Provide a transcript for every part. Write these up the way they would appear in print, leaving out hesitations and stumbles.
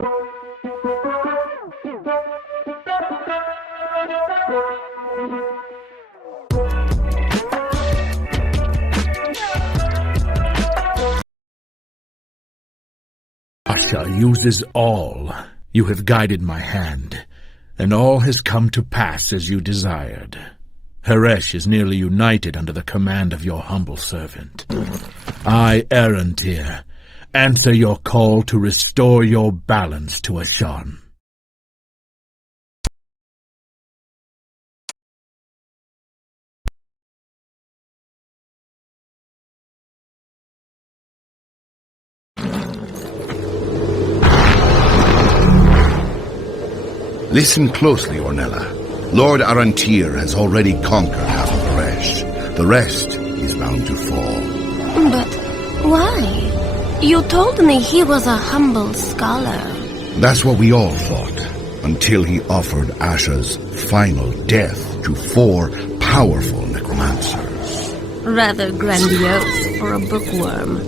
Asha uses all. You have guided my hand, and all has come to pass as you desired. Heresh is nearly united under the command of your humble servant. I, Erentyr, answer your call to restore your balance to Ashan. Listen closely, Ornella. Lord Erentyr has already conquered half of Heresh. The rest is bound to fall. But why? You told me he was a humble scholar. That's what we all thought, until he offered Asha's final death to 4 powerful necromancers. Rather grandiose for a bookworm.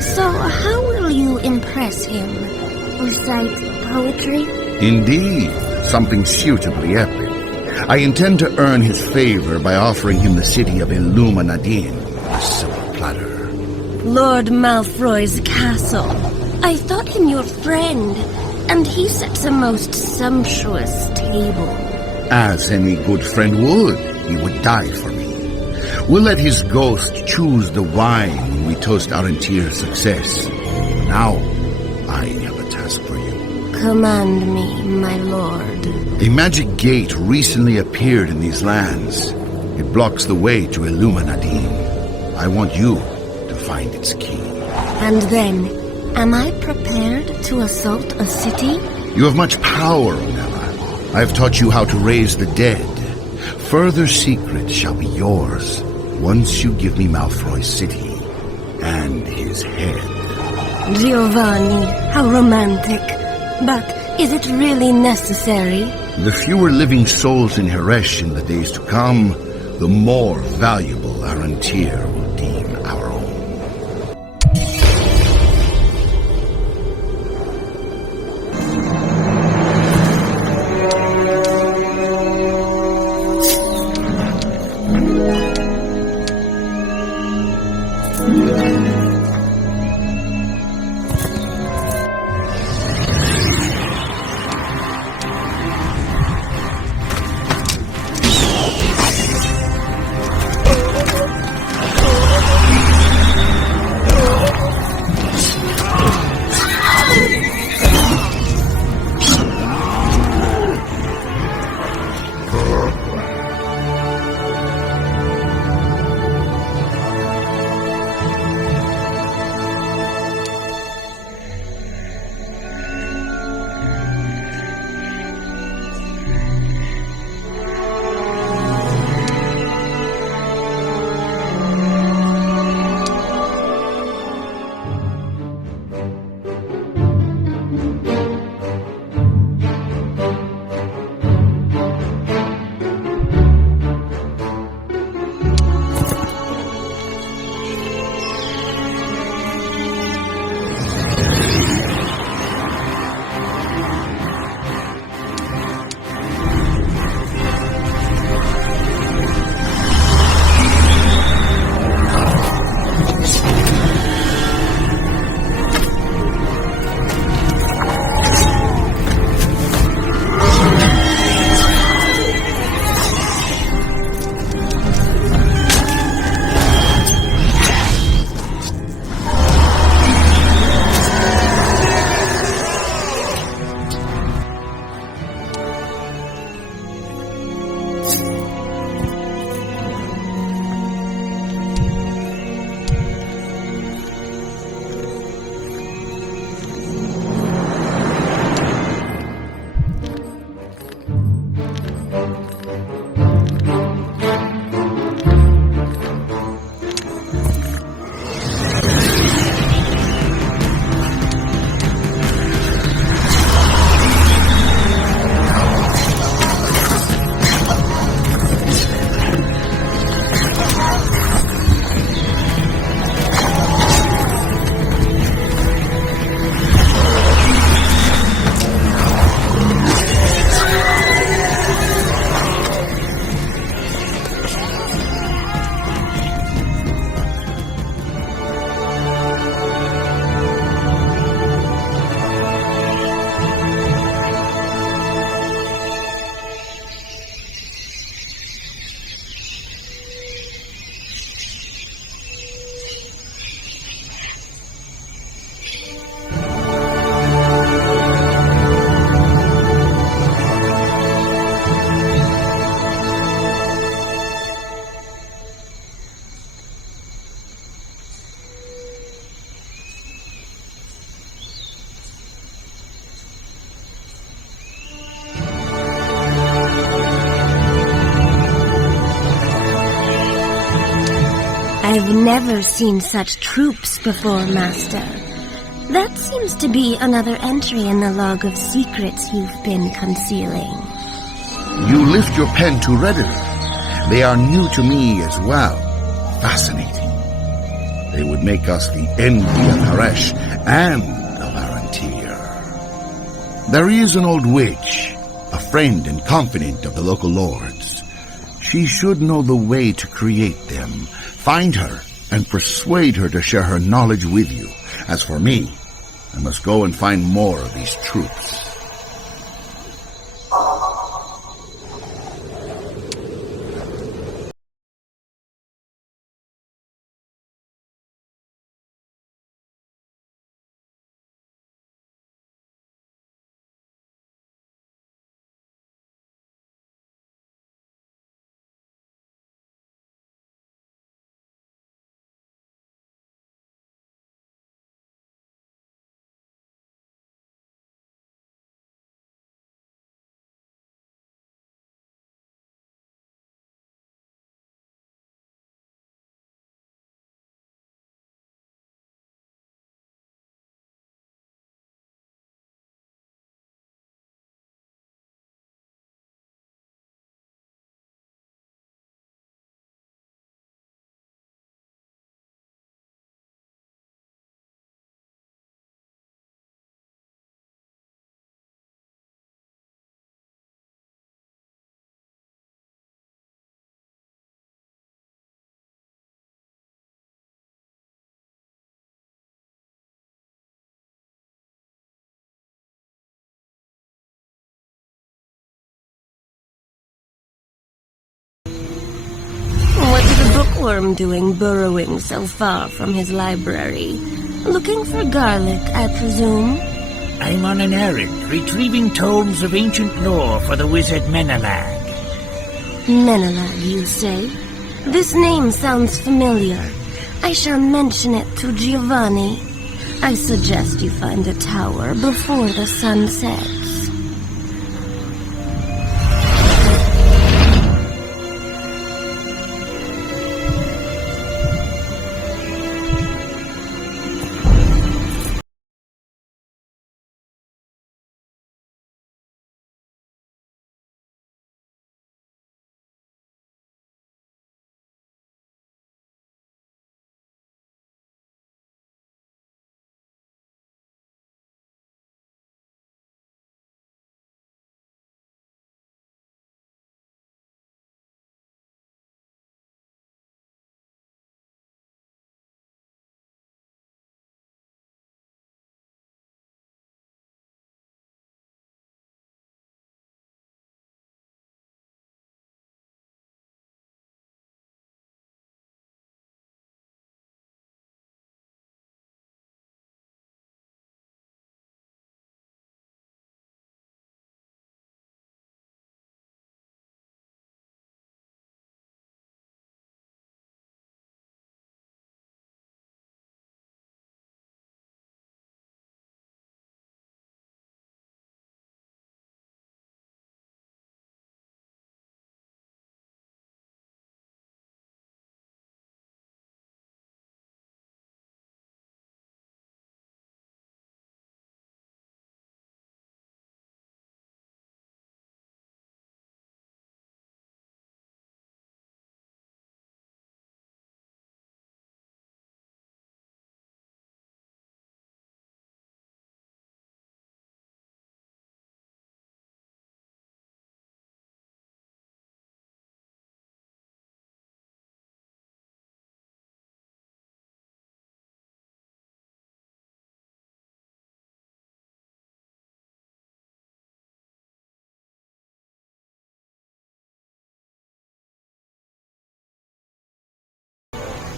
So how will you impress him? Recite poetry? Indeed, something suitably epic. I intend to earn his favor by offering him the city of Illuminadine on a silver platter. Lord Malfroy's castle. I thought him your friend, and he sets a most sumptuous table. As any good friend would, he would die for me. We'll let his ghost choose the wine when we toast Erentyr's success. Now, I have a task for you. Command me, my lord. A magic gate recently appeared in these lands. It blocks the way to Illuminadine. I want you to find its key. And then, am I prepared to assault a city? You have much power, Ornella. I have taught you how to raise the dead. Further secrets shall be yours once you give me Malfroy's city and his head. Giovanni, how romantic. But is it really necessary? The fewer living souls in Heresh in the days to come, the more valuable Erentyr will deem our own. I've never seen such troops before, Master. That seems to be another entry in the log of secrets you've been concealing. You lift your pen too readily. They are new to me as well. Fascinating. They would make us the envy of Haresh and of Arantir. There is an old witch, a friend and confidant of the local lords. She should know the way to create them. Find her and persuade her to share her knowledge with you. As for me, I must go and find more of these troops. What's the bookworm doing burrowing so far from his library? Looking for garlic, I presume? I'm on an errand, retrieving tomes of ancient lore for the wizard Menelag. Menelag, you say? This name sounds familiar. I shall mention it to Giovanni. I suggest you find a tower before the sun sets.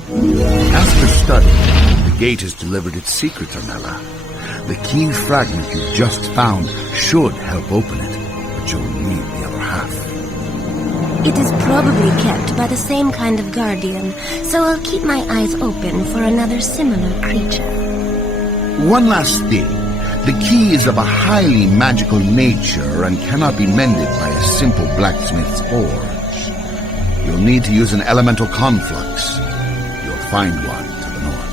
After study, the gate has delivered its secret, Ornella. The key fragment you just found should help open it, but you'll need the other half. It is probably kept by the same kind of guardian, so I'll keep my eyes open for another similar creature. One last thing. The key is of a highly magical nature and cannot be mended by a simple blacksmith's forge. You'll need to use an elemental conflux. Your find one to the north.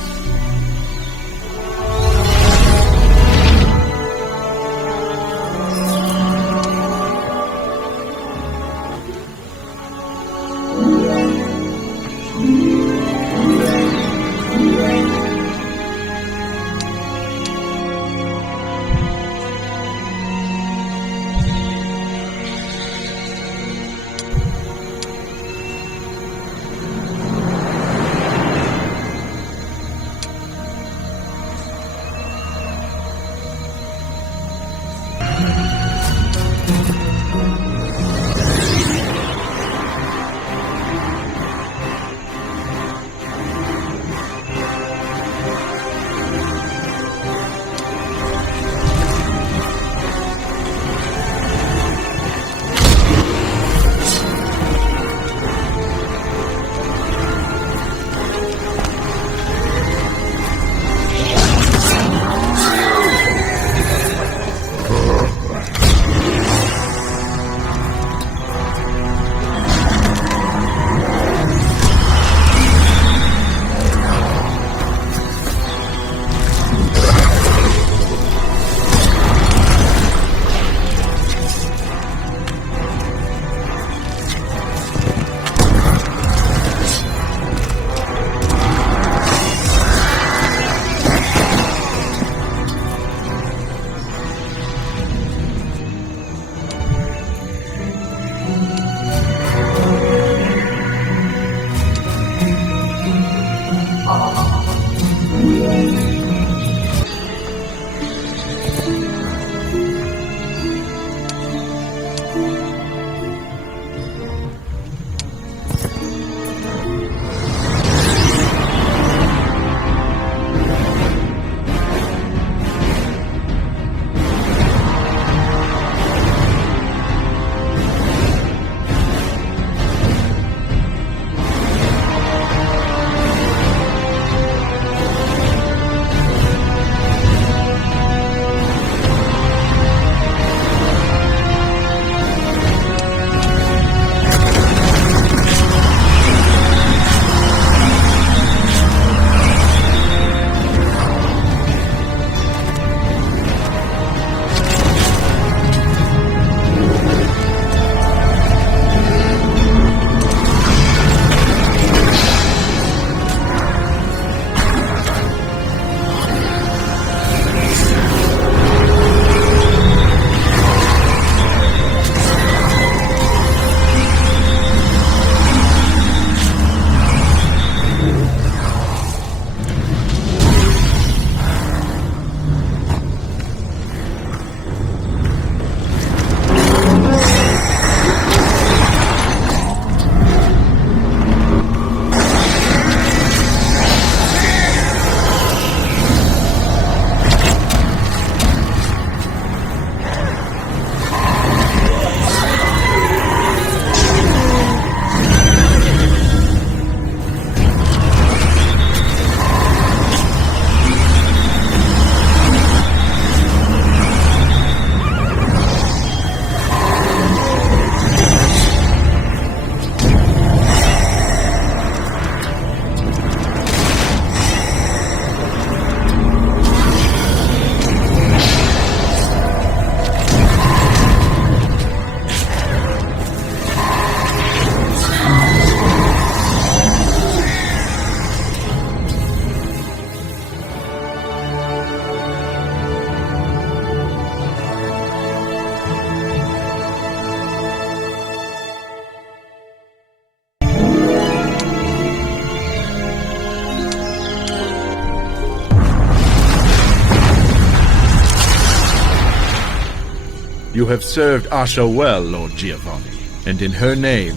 You have served Asha well, Lord Giovanni, and in her name,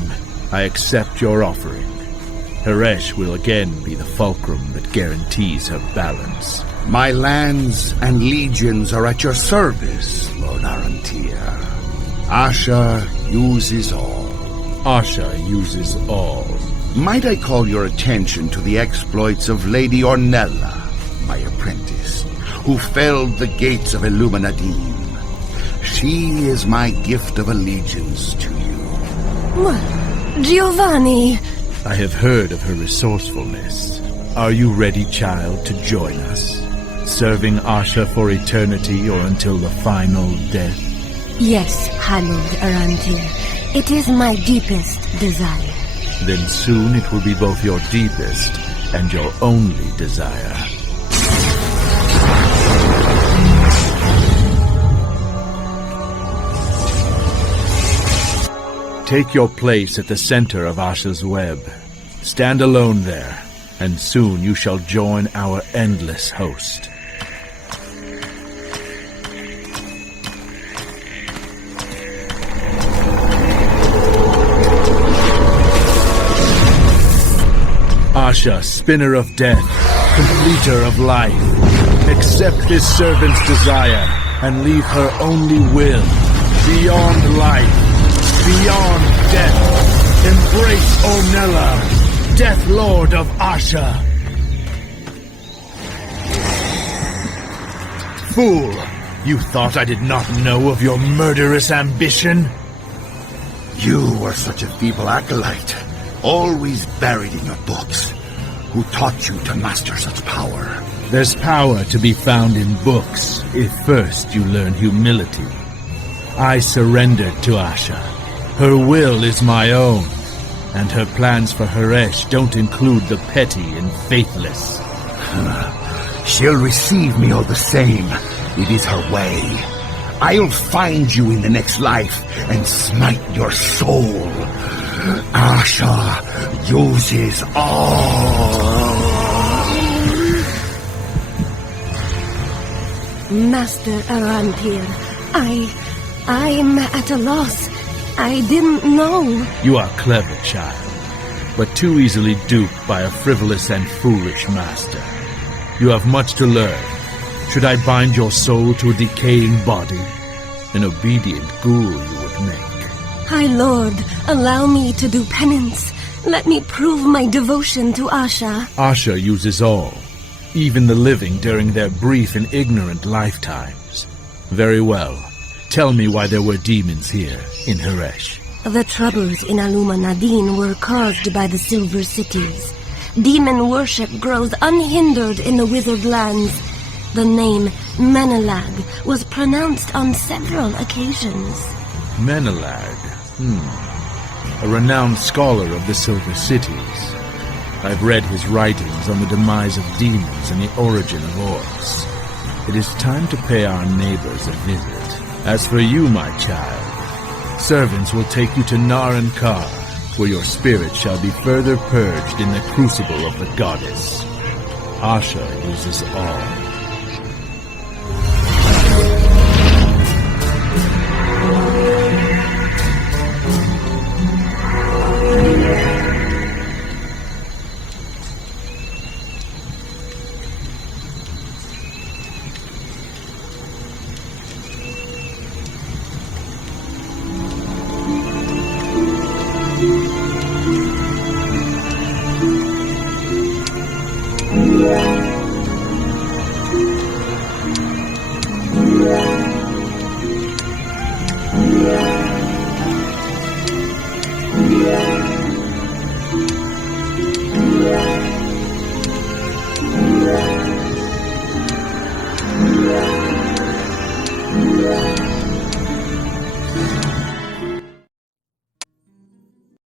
I accept your offering. Haresh will again be the fulcrum that guarantees her balance. My lands and legions are at your service, Lord Arantia. Asha uses all. Asha uses all. Might I call your attention to the exploits of Lady Ornella, my apprentice, who felled the gates of Illuminadim. She is my gift of allegiance to you. What? Giovanni! I have heard of her resourcefulness. Are you ready, child, to join us? Serving Asha for eternity or until the final death? Yes, hallowed Arantir. It is my deepest desire. Then soon it will be both your deepest and your only desire. Take your place at the center of Asha's web. Stand alone there, and soon you shall join our endless host. Asha, spinner of death, completer of life, accept this servant's desire and leave her only will, beyond life, beyond death. Embrace Onella, Death Lord of Asha. Fool, you thought I did not know of your murderous ambition? You were such a feeble acolyte, always buried in your books. Who taught you to master such power? There's power to be found in books, if first you learn humility. I surrendered to Asha. Her will is my own, and her plans for Haresh don't include the petty and faithless. She'll receive me all the same. It is her way. I'll find you in the next life and smite your soul. Asha uses all. Master Arantir, I'm at a loss. I didn't know. You are clever, child, but too easily duped by a frivolous and foolish master. You have much to learn. Should I bind your soul to a decaying body? An obedient ghoul you would make. High Lord, allow me to do penance. Let me prove my devotion to Asha. Asha uses all, even the living during their brief and ignorant lifetimes. Very well. Tell me why there were demons here, in Haresh. The troubles in Aluma Nadine were caused by the Silver Cities. Demon worship grows unhindered in the Withered Lands. The name Menelag was pronounced on several occasions. Menelag? A renowned scholar of the Silver Cities. I've read his writings on the demise of demons and the origin of orcs. It is time to pay our neighbors a visit. As for you, my child, servants will take you to Naran Kar, where your spirit shall be further purged in the crucible of the goddess. Asha uses all.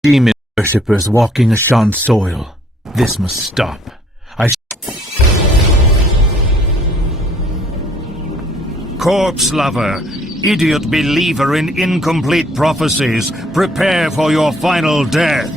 Demon worshippers walking Ashan soil. This must stop. Corpse lover, idiot believer in incomplete prophecies, prepare for your final death.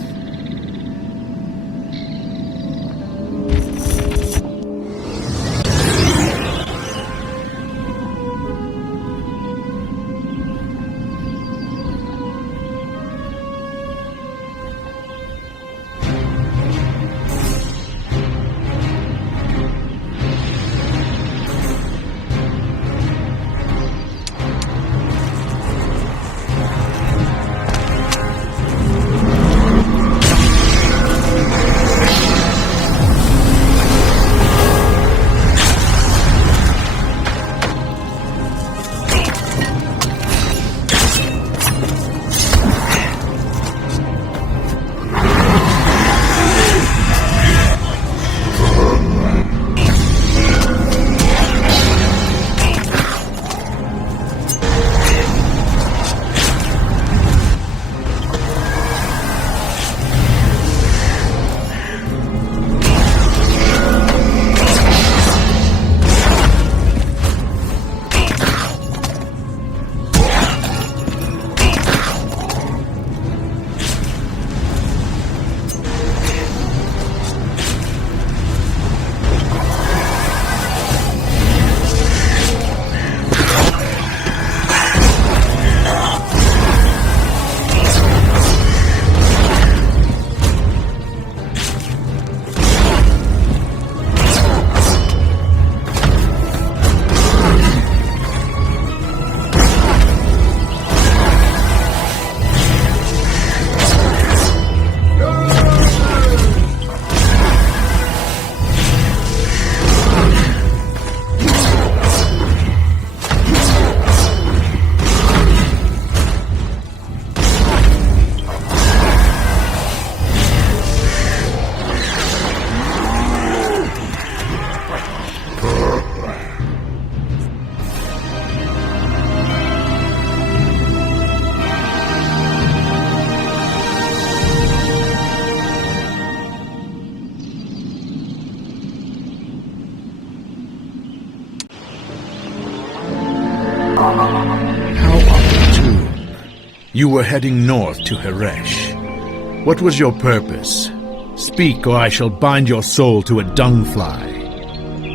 You were heading north to Heresh. What was your purpose? Speak, or I shall bind your soul to a dung fly.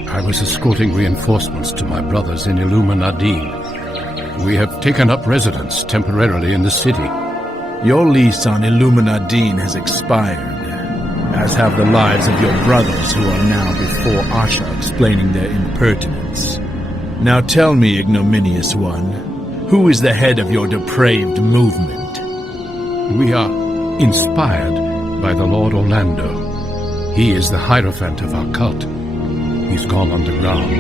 I was escorting reinforcements to my brothers in Illuminadine. We have taken up residence temporarily in the city. Your lease on Illuminadine has expired, as have the lives of your brothers who are now before Asha explaining their impertinence. Now tell me, ignominious one, who is the head of your depraved movement? We are inspired by the Lord Orlando. He is the Hierophant of our cult. He's gone underground.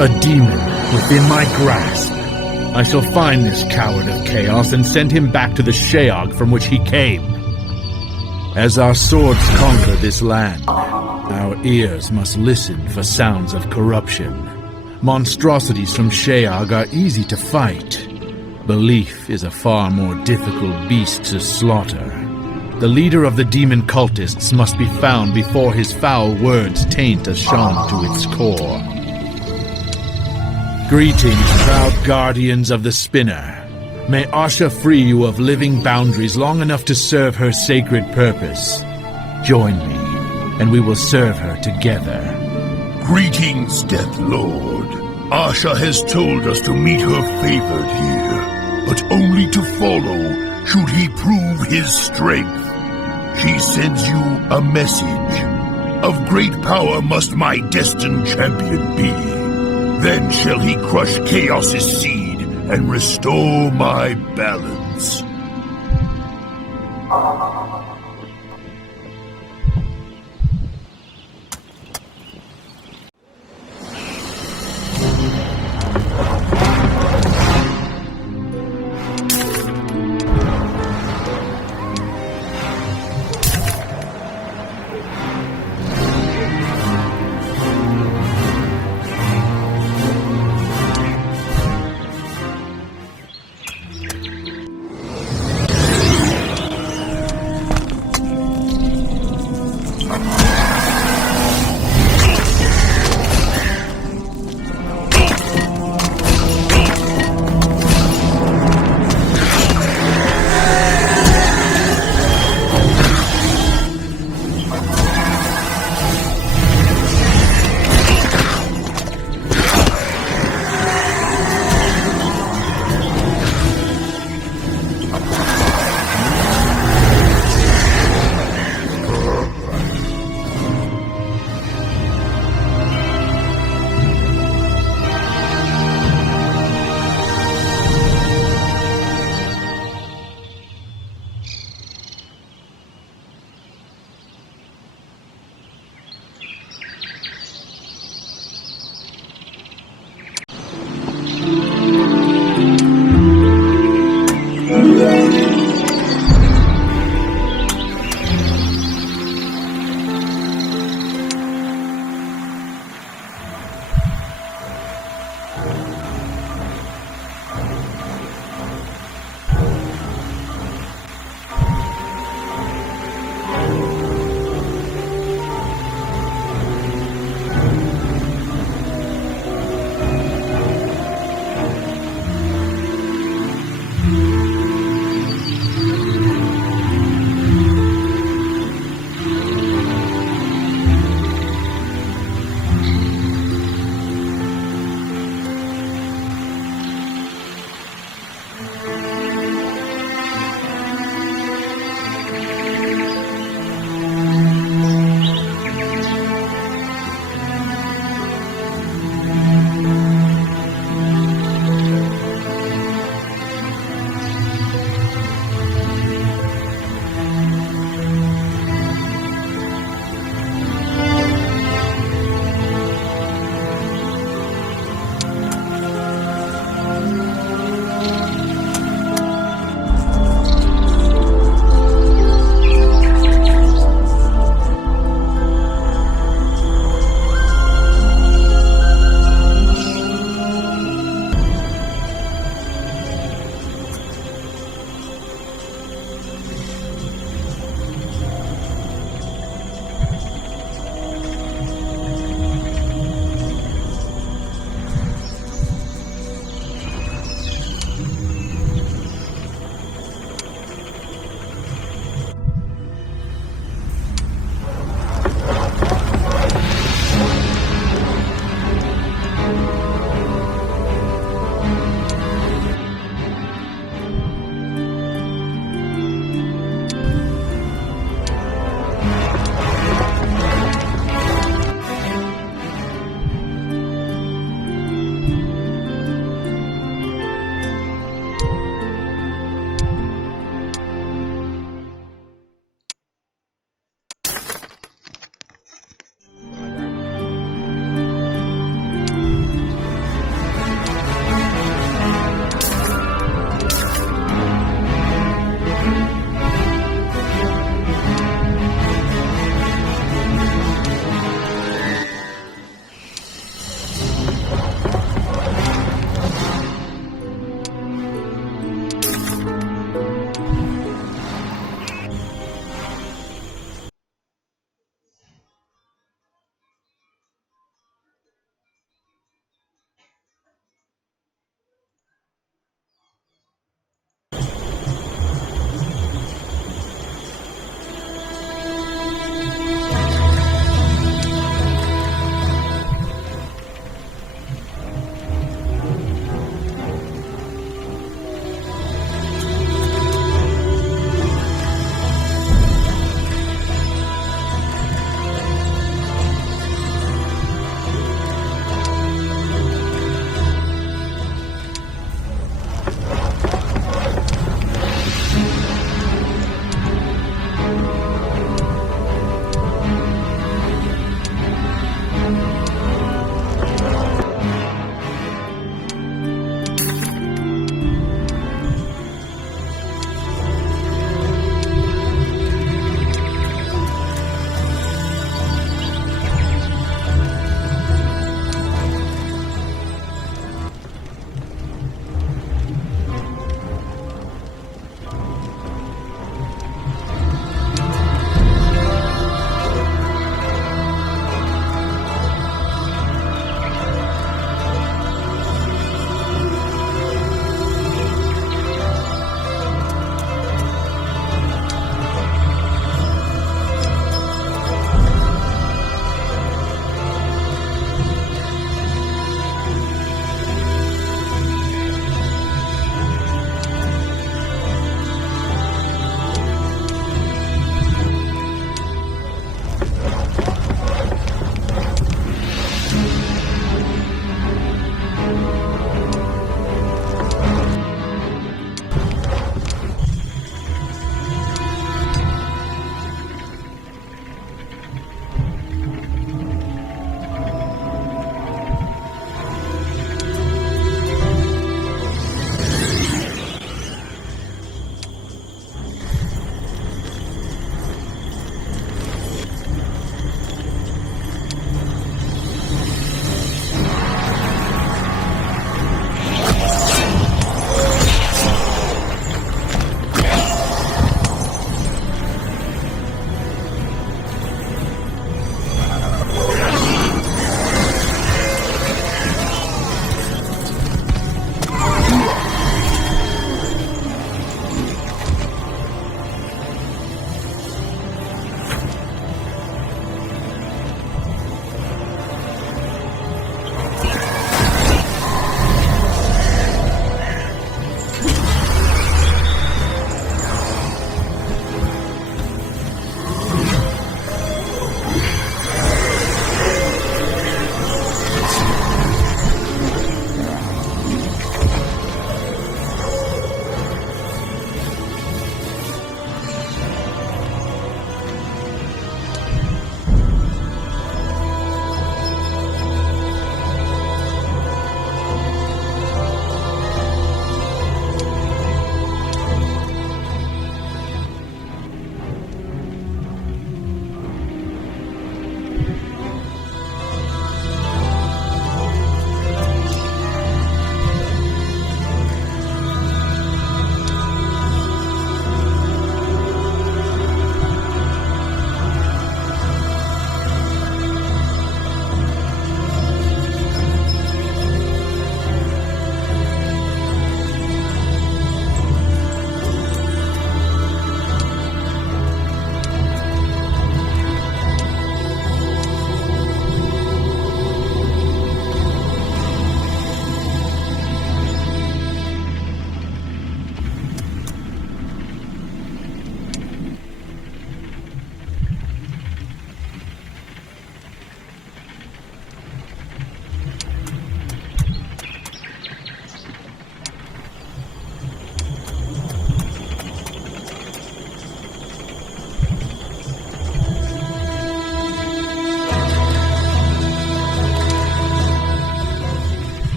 A demon within my grasp. I shall find this coward of chaos and send him back to the Sheog from which he came. As our swords conquer this land, our ears must listen for sounds of corruption. Monstrosities from Sheog are easy to fight. Belief is a far more difficult beast to slaughter. The leader of the demon cultists must be found before his foul words taint Ashan to its core. Greetings, proud guardians of the Spinner. May Asha free you of living boundaries long enough to serve her sacred purpose. Join me, and we will serve her together. Greetings, Death Lord. Asha has told us to meet her favored here, but only to follow should he prove his strength. She sends you a message. Of great power must my destined champion be. Then shall he crush Chaos's seed and restore my balance.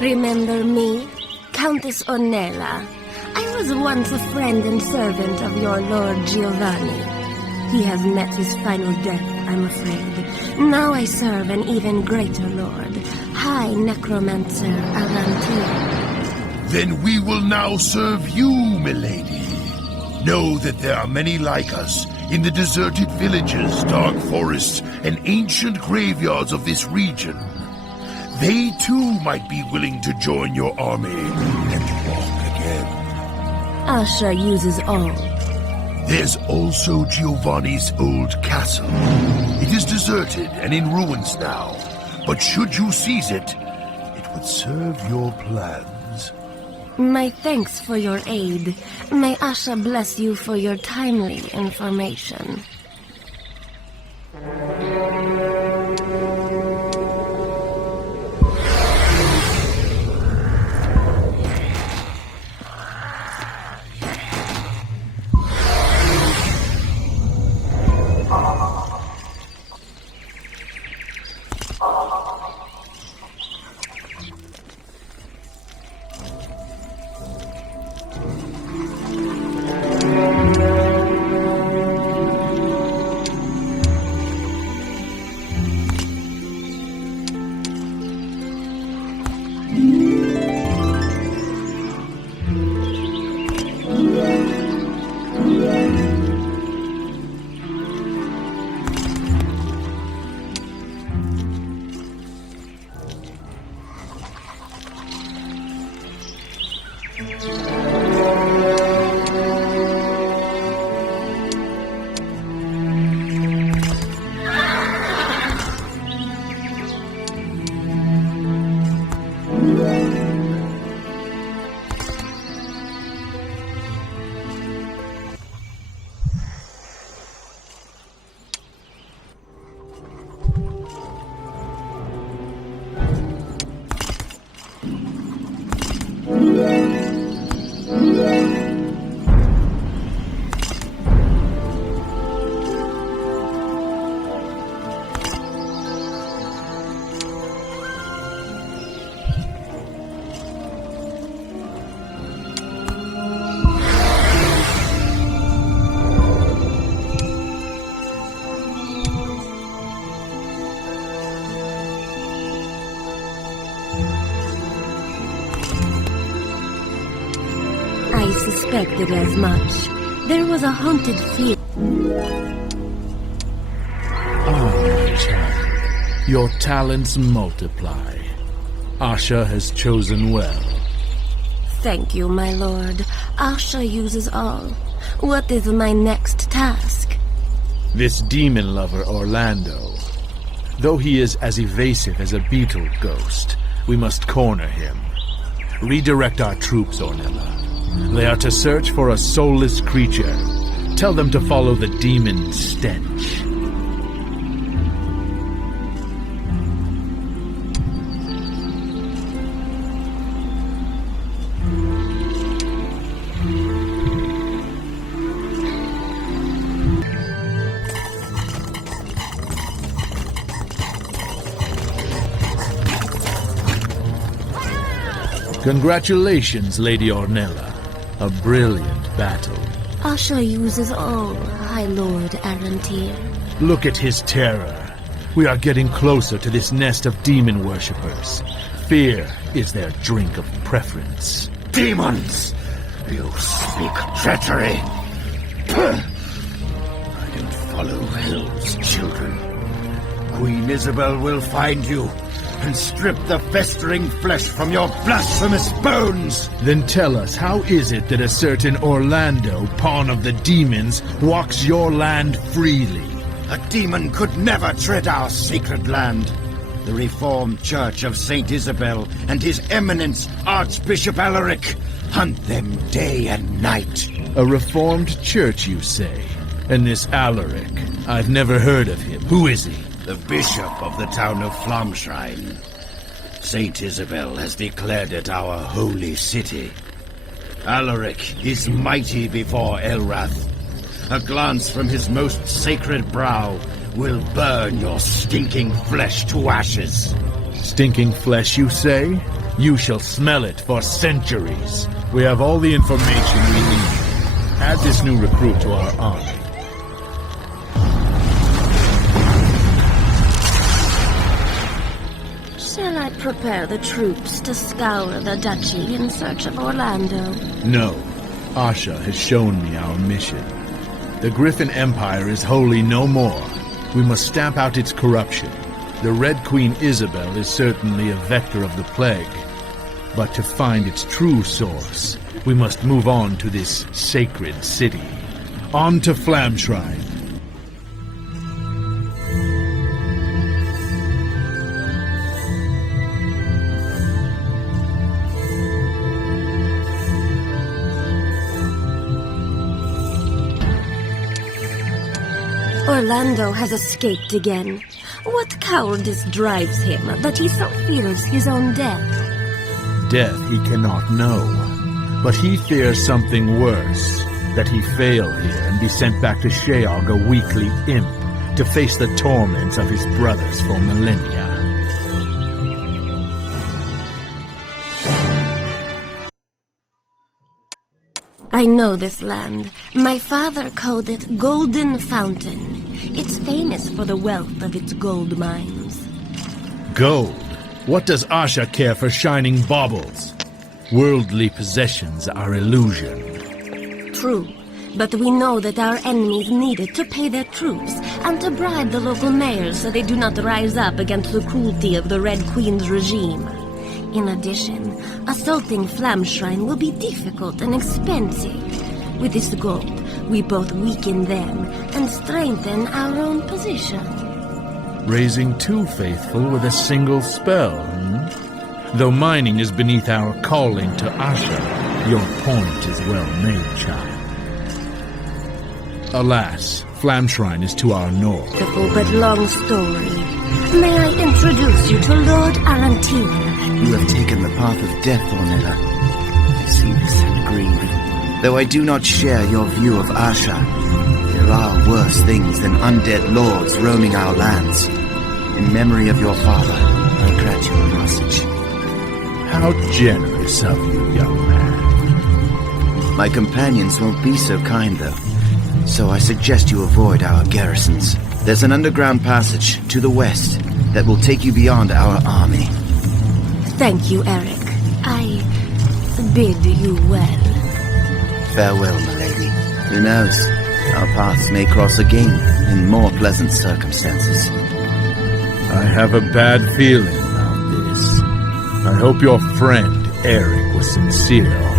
Remember me? Countess Ornella. I was once a friend and servant of your Lord Giovanni. He has met his final death, I'm afraid. Now I serve an even greater lord, High Necromancer Arantir. Then we will now serve you, milady. Know that there are many like us in the deserted villages, dark forests, and ancient graveyards of this region. They too might be willing to join your army and walk again. Asha uses all. There's also Giovanni's old castle. It is deserted and in ruins now, but should you seize it, it would serve your plans. My thanks for your aid. May Asha bless you for your timely information. I suspected as much. There was a haunted field. My child, your talents multiply. Asha has chosen well. Thank you, my lord. Asha uses all. What is my next task? This demon lover Orlando. Though he is as evasive as a beetle ghost, we must corner him. Redirect our troops, Ornella. They are to search for a soulless creature. Tell them to follow the demon stench. Congratulations, Lady Ornella. A brilliant battle. Asha uses all, High Lord Arantir. Look at his terror. We are getting closer to this nest of demon worshippers. Fear is their drink of preference. Demons! You speak treachery! I don't follow hell's children. Queen Isabel will find you and strip the festering flesh from your blasphemous bones! Then tell us, how is it that a certain Orlando, pawn of the demons, walks your land freely? A demon could never tread our sacred land. The Reformed Church of St. Isabel and His Eminence Archbishop Alaric hunt them day and night. A Reformed church, you say? And this Alaric, I've never heard of him. Who is he? The bishop of the town of Flamshrine. St. Isabel has declared it our holy city. Alaric is mighty before Elrath. A glance from his most sacred brow will burn your stinking flesh to ashes. Stinking flesh, you say? You shall smell it for centuries. We have all the information we need. Add this new recruit to our army. Shall I prepare the troops to scour the duchy in search of Orlando? No. Asha has shown me our mission. The Griffin Empire is wholly no more. We must stamp out its corruption. The Red Queen Isabel is certainly a vector of the plague. But to find its true source, we must move on to this sacred city. On to Flamshrine. Orlando has escaped again. What cowardice drives him that he so fears his own death? Death he cannot know, but he fears something worse, that he fail here and be sent back to Sheog a weakly imp, to face the torments of his brothers for millennia. I know this land. My father called it Golden Fountain. It's famous for the wealth of its gold mines. Gold? What does Asha care for shining baubles? Worldly possessions are illusion. True, but we know that our enemies need it to pay their troops and to bribe the local mayors so they do not rise up against the cruelty of the Red Queen's regime. In addition, assaulting Flamshrine will be difficult and expensive. With this gold, we both weaken them and strengthen our own position. Raising two faithful with a single spell, Though mining is beneath our calling to Asha, your point is well made, child. Alas, Flamshrine is to our north. Beautiful but long story. May I introduce you to Lord Arantir? You have taken the path of death, Ornella. I see this and grieve. Though I do not share your view of Asha, there are worse things than undead lords roaming our lands. In memory of your father, I grant you a passage. How generous of you, young man. My companions won't be so kind, though. So I suggest you avoid our garrisons. There's an underground passage to the west that will take you beyond our army. Thank you, Eric. I bid you well. Farewell, milady. Who knows? Our paths may cross again in more pleasant circumstances. I have a bad feeling about this. I hope your friend, Eric, was sincere, Ornella.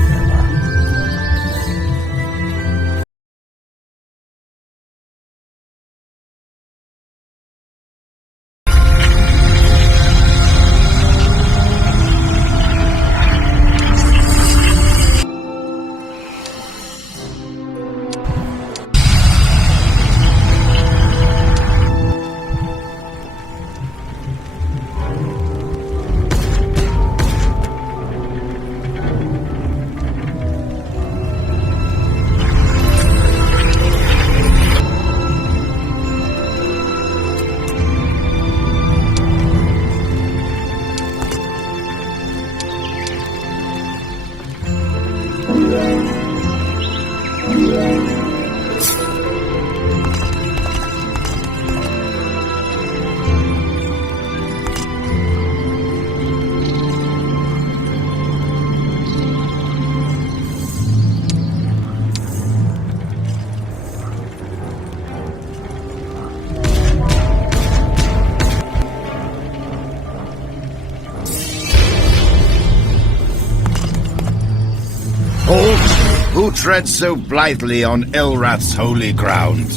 Who treads so blithely on Elrath's holy ground?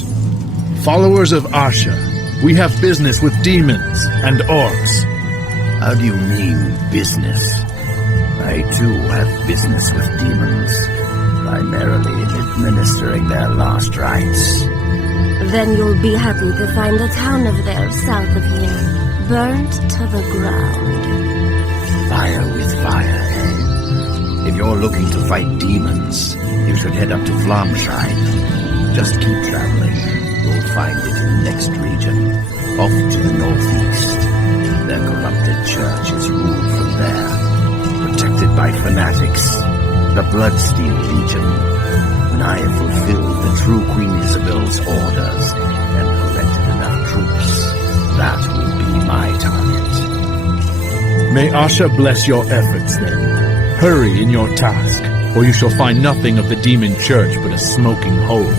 Followers of Asha, we have business with demons and orcs. How do you mean, business? I too have business with demons, primarily in administering their last rites. Then you'll be happy to find a town of theirs south of here, burnt to the ground. Fire with fire, eh? If you're looking to fight demons, you should head up to Flamshrine. Just keep traveling. You'll find it in the next region, off to the northeast. Their corrupted church is ruled from there. my fanatics, the Bloodsteel Legion. When I have fulfilled the true Queen Isabel's orders and collected enough troops, that will be my target. May Asha bless your efforts, then. Hurry in your task, or you shall find nothing of the demon church but a smoking hole.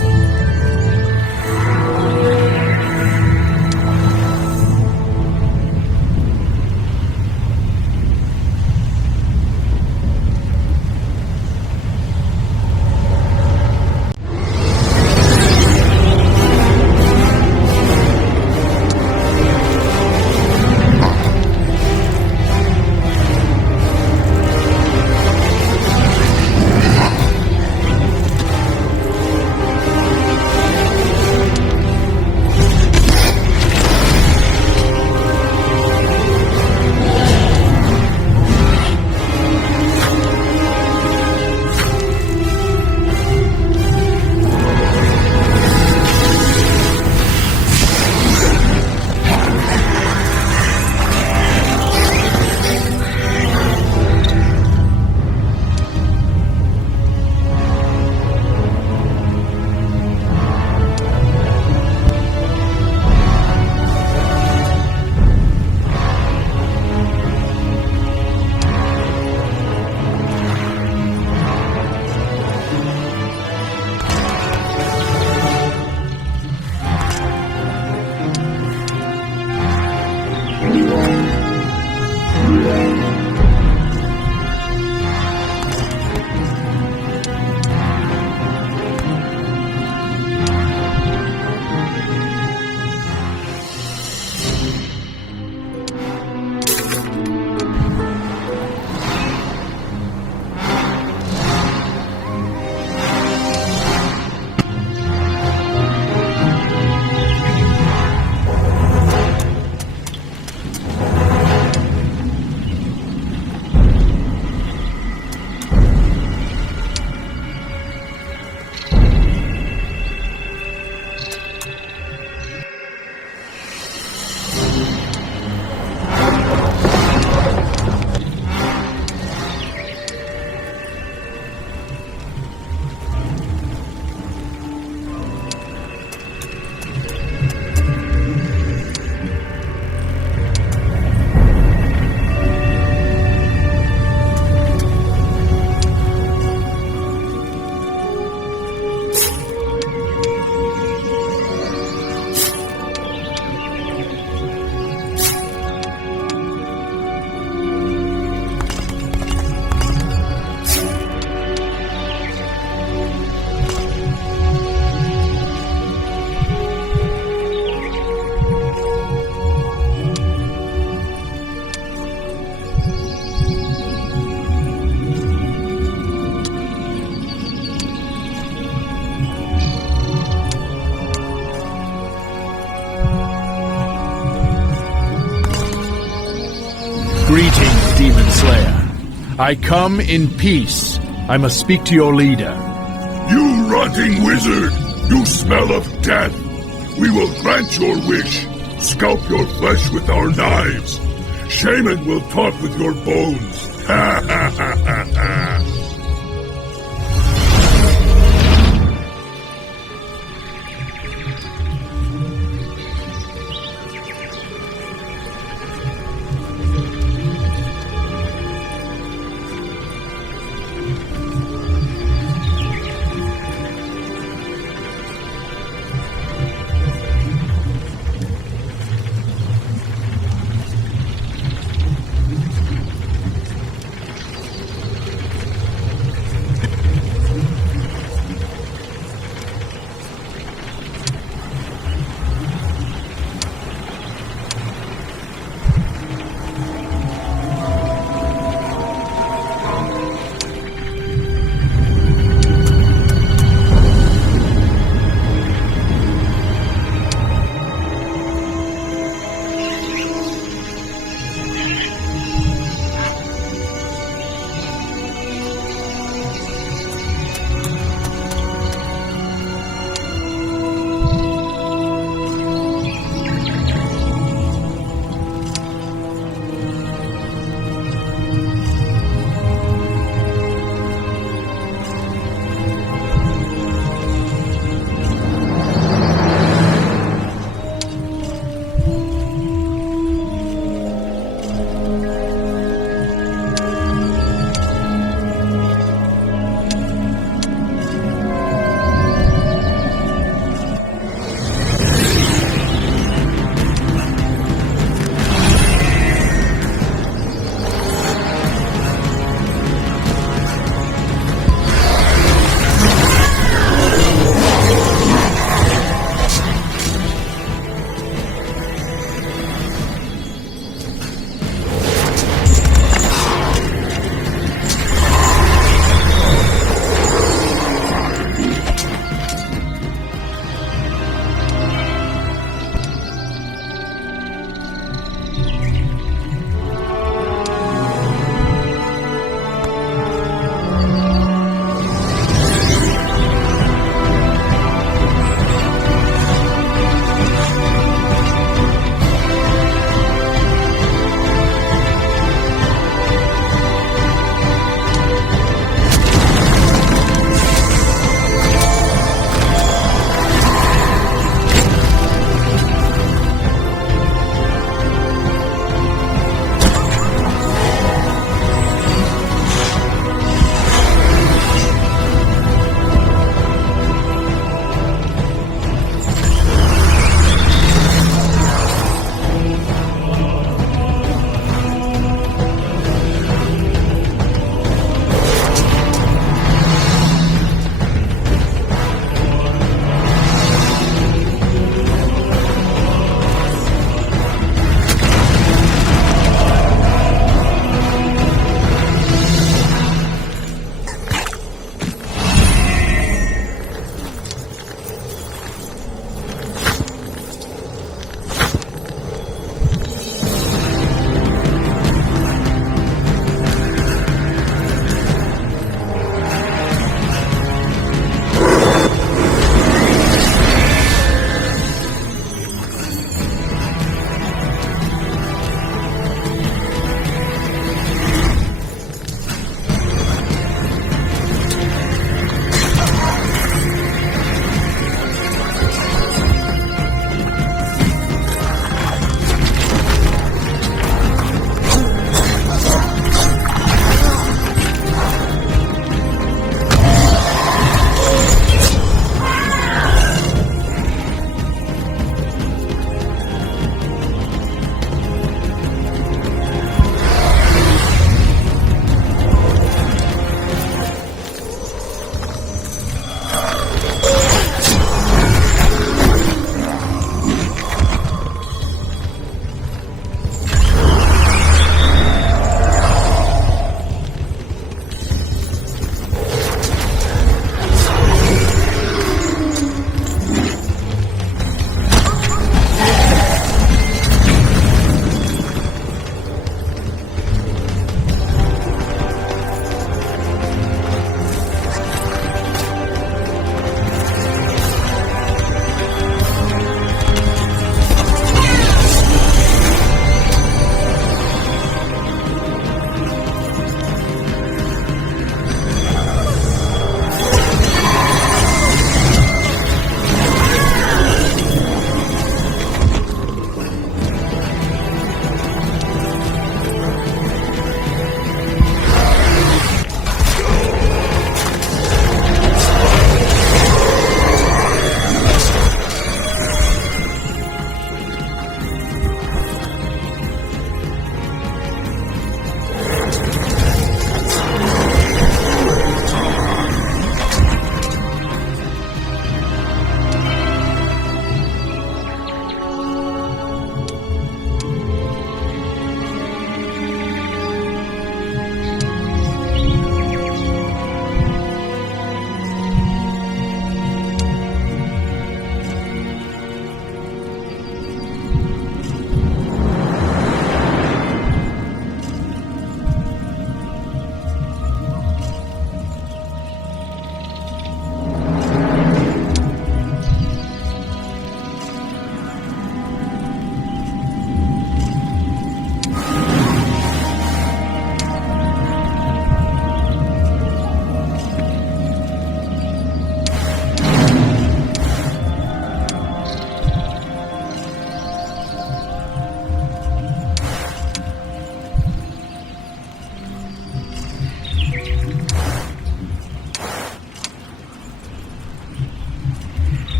Greetings, Demon Slayer. I come in peace. I must speak to your leader. You rotting wizard! You smell of death! We will grant your wish. Scalp your flesh with our knives. Shaman will talk with your bones. Ha ha ha ha ha!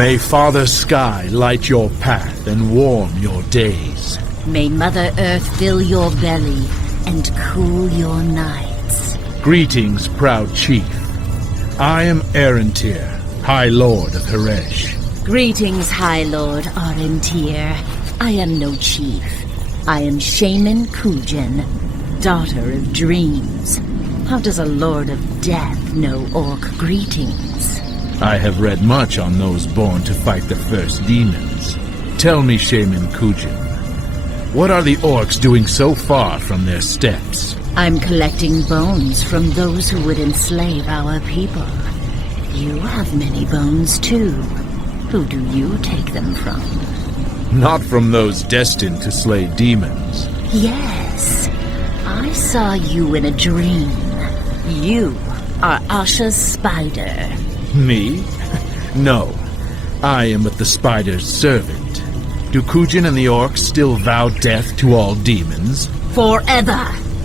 May Father Sky light your path and warm your days. May Mother Earth fill your belly and cool your nights. Greetings, proud chief. I am Arentir, High Lord of Haresh. Greetings, High Lord Arentir. I am no chief. I am Shaman Kujin, daughter of dreams. How does a Lord of Death know orc greetings? I have read much on those born to fight the first demons. Tell me, Shaman Kujin, what are the orcs doing so far from their steps? I'm collecting bones from those who would enslave our people. You have many bones, too. Who do you take them from? Not from those destined to slay demons. Yes. I saw you in a dream. You are Asha's spider. Me? No. I am but the spider's servant. Do Kujin and the orcs still vow death to all demons? Forever!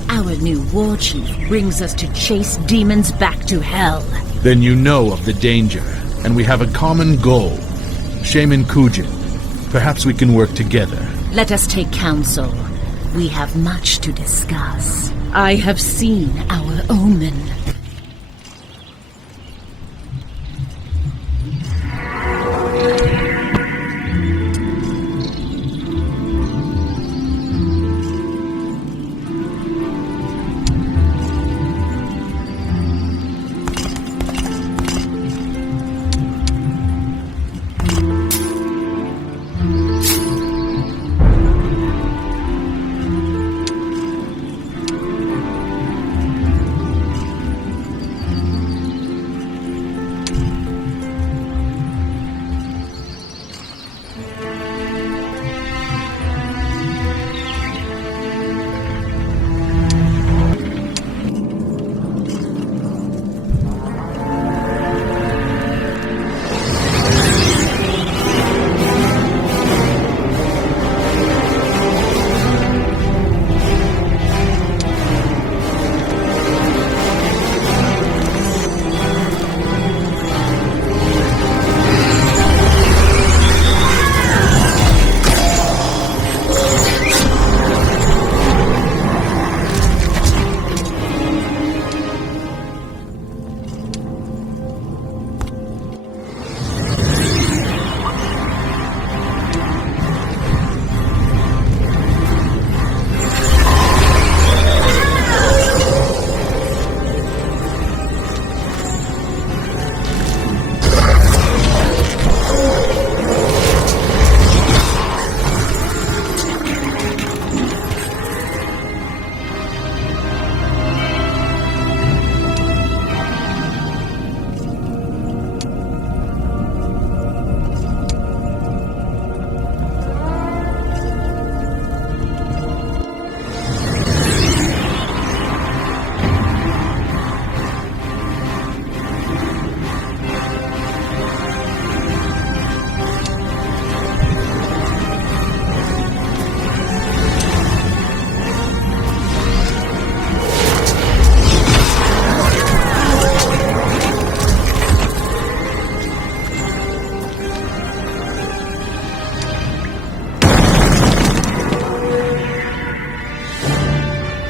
Our new war chief brings us to chase demons back to hell. Then you know of the danger, and we have a common goal. Shaman Kujin, perhaps we can work together. Let us take counsel. We have much to discuss. I have seen our omen.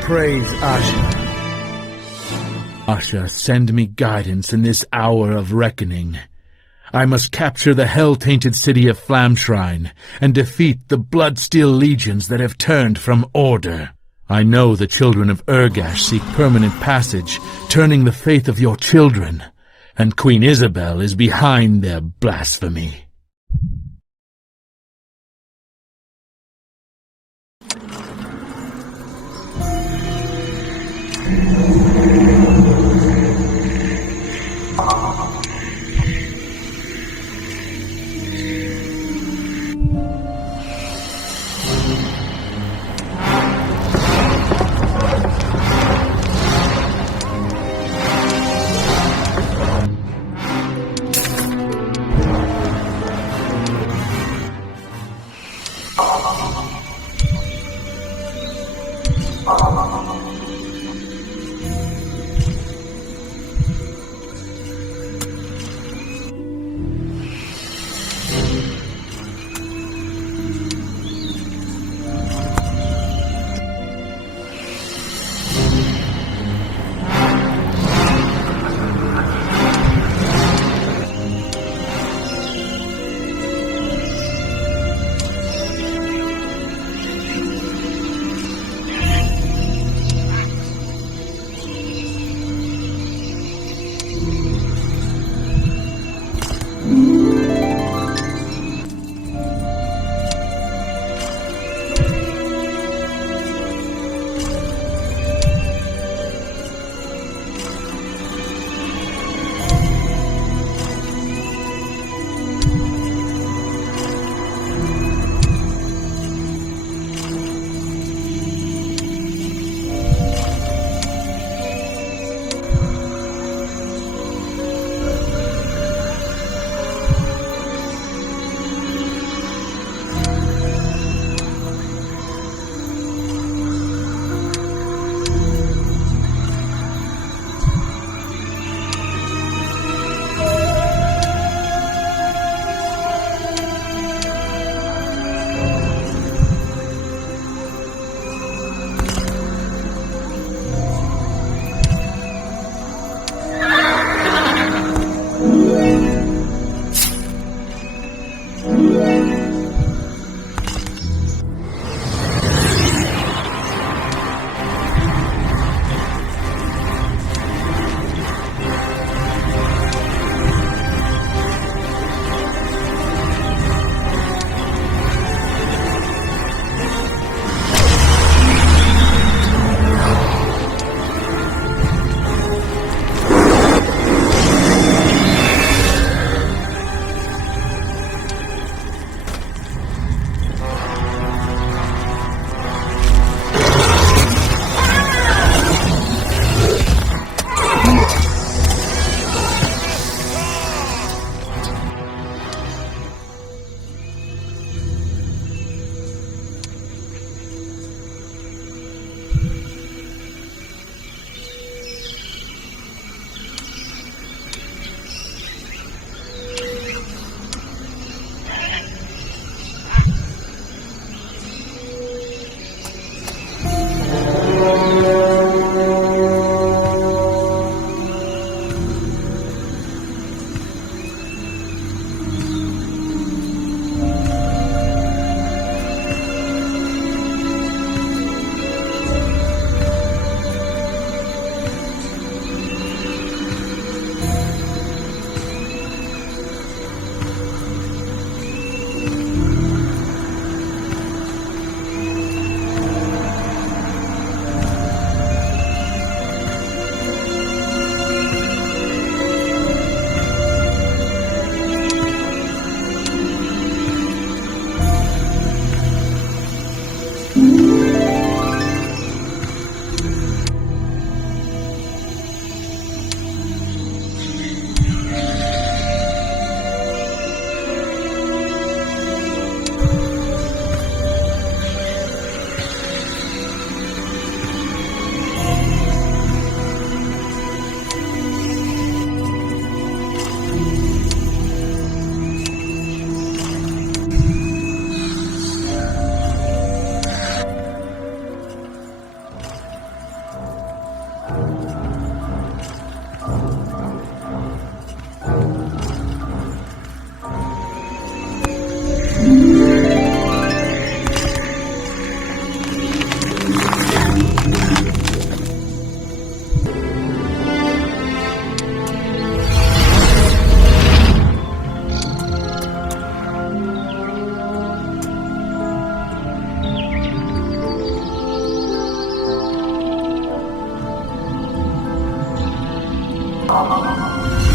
Praise Asha. Asha, send me guidance in this hour of reckoning. I must capture the hell-tainted city of Flamshrine and defeat the blood-steel legions that have turned from order. I know the children of Urgash seek permanent passage, turning the faith of your children, and Queen Isabel is behind their blasphemy.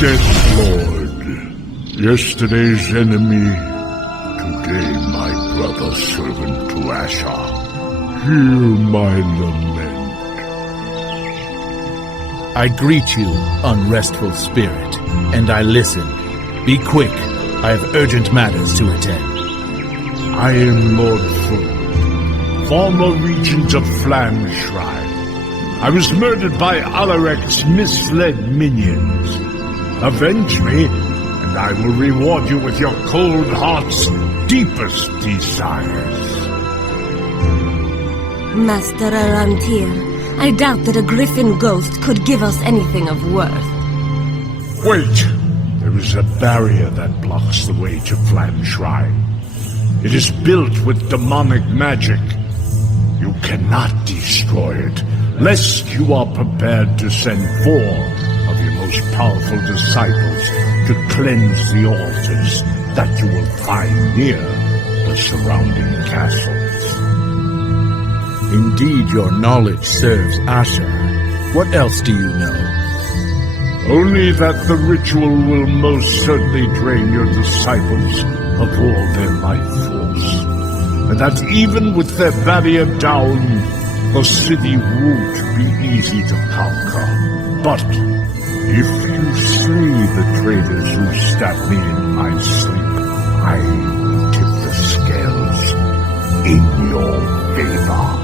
Death Lord, yesterday's enemy, today my brother servant to Asha. Hear my lament. I greet you, unrestful spirit, and I listen. Be quick, I have urgent matters to attend. I am Lord Food, former regent of Flam Shrine. I was murdered by Alarek's misled minions. Avenge me, and I will reward you with your cold heart's deepest desires. Master Arantir, I doubt that a griffin ghost could give us anything of worth. Wait! There is a barrier that blocks the way to Flam Shrine. It is built with demonic magic. You cannot destroy it, lest you are prepared to send 4 of your most powerful disciples to cleanse the altars that you will find near the surrounding castles. Indeed, your knowledge serves Asha. What else do you know? Only that the ritual will most certainly drain your disciples of all their life force, and that even with their barrier down, the city won't be easy to conquer. But if you slay the traitors who stab me in my sleep, I will tip the scales in your favor.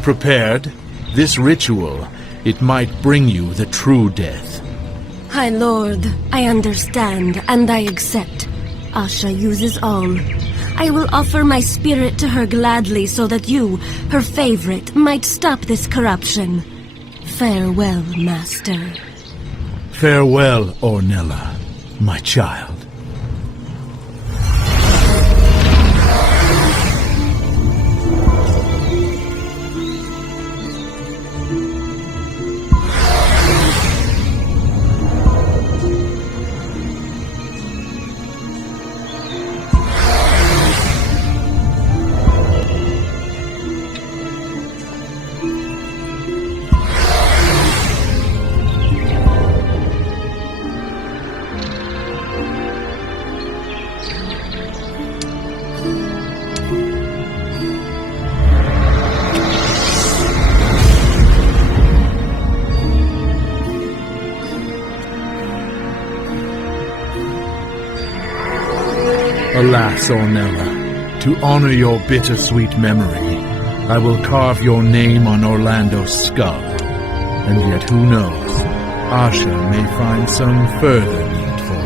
prepared? This ritual, it might bring you the true death. High Lord, I understand, and I accept. Asha uses all. I will offer my spirit to her gladly so that you, her favorite, might stop this corruption. Farewell, Master. Farewell, Ornella, my child. Alas, Ornella, to honor your bittersweet memory, I will carve your name on Orlando's skull. And yet who knows, Asha may find some further need for you.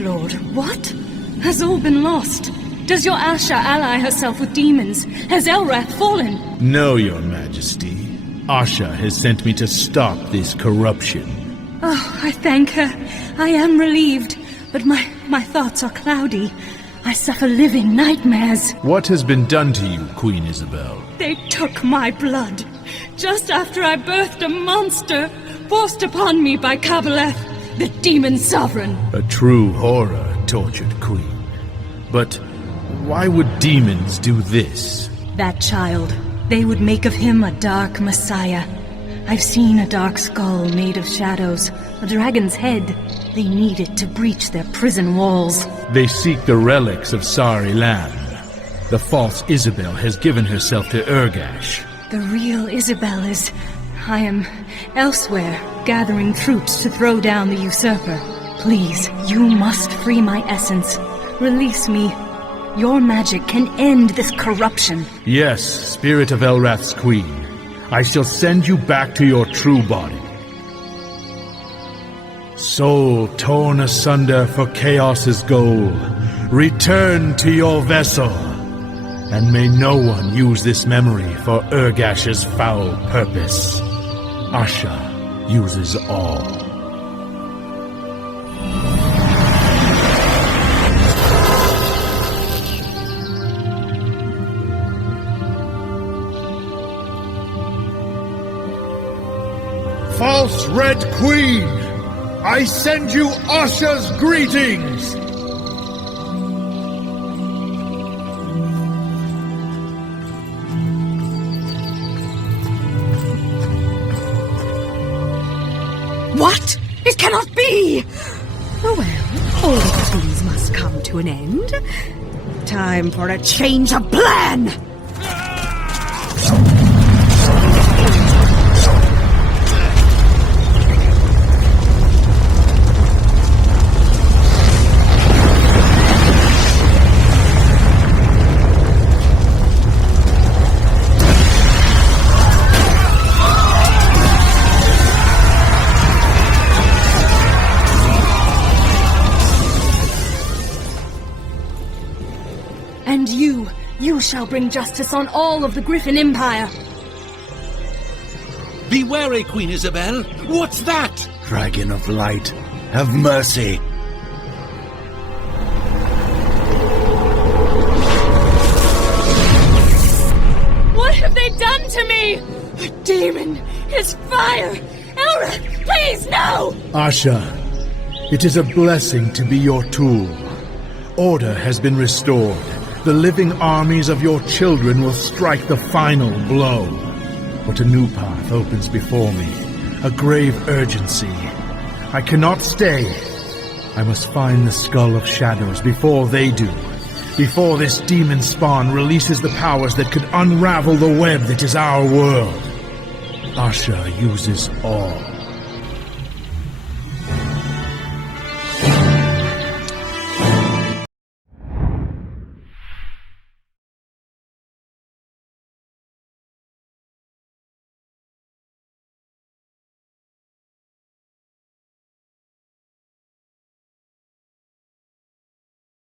Lord, what? Has all been lost? Does your Asha ally herself with demons? Has Elrath fallen? No, your majesty. Asha has sent me to stop this corruption. Oh, I thank her. I am relieved, but my thoughts are cloudy. I suffer living nightmares. What has been done to you, Queen Isabel? They took my blood, just after I birthed a monster forced upon me by Kabbaleth, the demon sovereign. A true horror, tortured queen. But why would demons do this? That child, they would make of him a dark messiah. I've seen a dark skull made of shadows, a dragon's head. They need it to breach their prison walls. They seek the relics of Sari land. The false Isabel has given herself to Urgash. The real Isabel is... I am elsewhere, gathering troops to throw down the usurper. Please, you must free my essence. Release me. Your magic can end this corruption. Yes, spirit of Elrath's queen. I shall send you back to your true body. Soul torn asunder for chaos's goal, return to your vessel. And may no one use this memory for Urgash's foul purpose. Asha uses all. False Red Queen, I send you Asha's greetings! What? It cannot be! Well, all of things must come to an end. Time for a change of plan! And you shall bring justice on all of the Griffin Empire. Be wary, Queen Isabel. What's that? Dragon of Light, have mercy. What have they done to me? A demon! His fire! Elrath, please, no! Asha, it is a blessing to be your tool. Order has been restored. The living armies of your children will strike the final blow. But a new path opens before me, a grave urgency. I cannot stay. I must find the Skull of Shadows before they do. Before this demon spawn releases the powers that could unravel the web that is our world. Asha uses all.